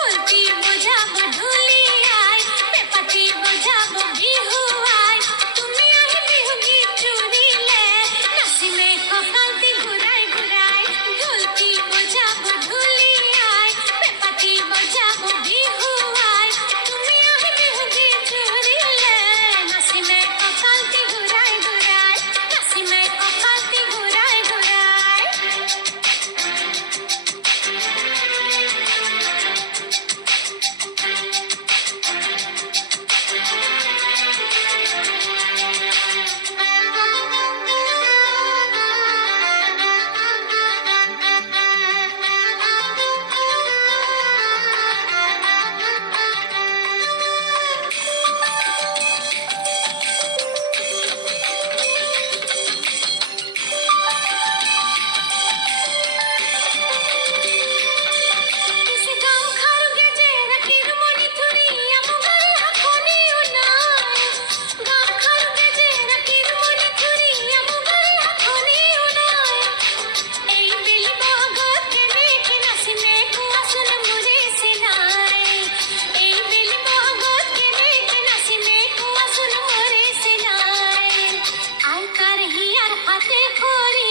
ঢোলটি বজাবো ঢুলি আয় পেপাটি বজাবো বিহু আয় তুমি আহি বিহু গীত জুৰিলে নাচিমে কঁকালটি ঘূৰাই ঘূৰাই ঢোলটি বজাবো ঢুলি আয় পেপাটি বজাবো বিহু আয় তুমি আহি বিহু গীত জুৰিলে নাচিমে কঁকালটি ঘূৰাই ঘূৰাই নাচিমে কঁকালটি ঘূৰাই ঘূৰাই Ise gam kharuge jera kirmoni thuri amugari hakoni unai gam kharuge jera kirmoni thuri amugari hakoni unai ei beli bagot ke dekhe nasime ko asun mure sinai ei beli bagot ke dekhe nasime ko asun mure sinai ai karhi ar hate khori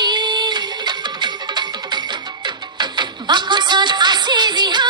বাকচত আছে ৰিহা